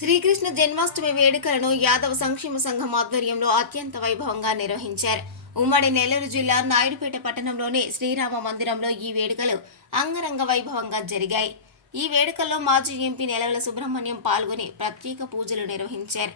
శ్రీకృష్ణ జన్మాష్టమి వేడుకలను యాదవ సంక్షేమ సంఘం ఆధ్వర్యంలో అత్యంత వైభవంగా నిర్వహించారు. ఉమ్మడి నెల్లూరు జిల్లా నాయుడుపేట పట్టణంలోని శ్రీరామ మందిరంలో ఈ వేడుకలు అంగరంగ వైభవంగా జరిగాయి. ఈ వేడుకల్లో మాజీ ఎంపీ నెలవల సుబ్రహ్మణ్యం పాల్గొని ప్రత్యేక పూజలు నిర్వహించారు.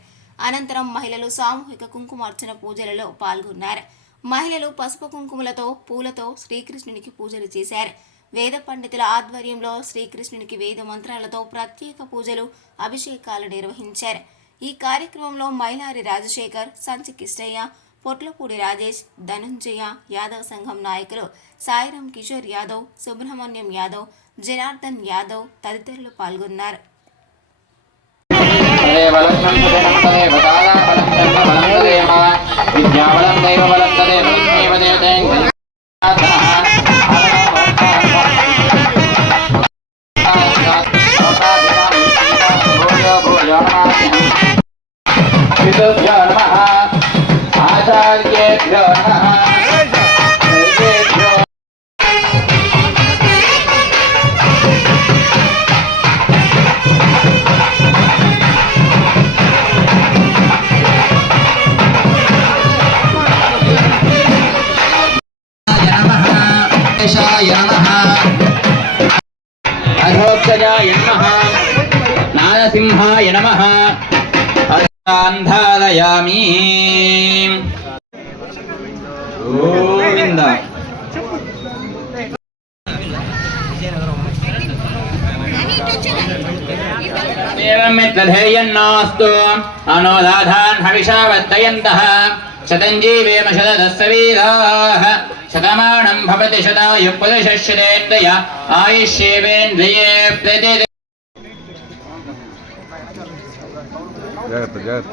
అనంతరం మహిళలు సామూహిక కుంకుమార్చన పూజలలో పాల్గొన్నారు. మహిళలు పసుపు కుంకుమలతో పూలతో శ్రీకృష్ణునికి పూజలు చేశారు. వేద పండితుల ఆధ్వర్యంలో శ్రీకృష్ణునికి వేద మంత్రాలతో ప్రత్యేక పూజలు అభిషేకాలు నిర్వహించారు. ఈ కార్యక్రమంలో మైలారి రాజశేఖర్ సంచి కిష్టయ్య పొట్లపూడి రాజేష్ ధనుంజయ యాదవ్ సంఘం నాయకులు సాయిరాం కిషోర్ యాదవ్ సుబ్రహ్మణ్యం యాదవ్ జనార్దన్ యాదవ్ తదితరులు పాల్గొన్నారు. విద్యాబలం దైవబలం विदुभ्यो नमः आचार्येभ्यो नमः अधोक्षजाय नमः నారసింహాయ నమ. అంధాలయామి ఆయుష్యేంద్రియే జాగ్రత్త జాగ్రత్త.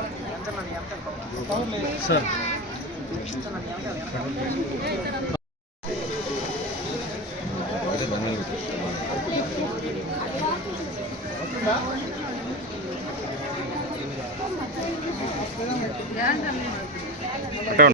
సార్. అంటే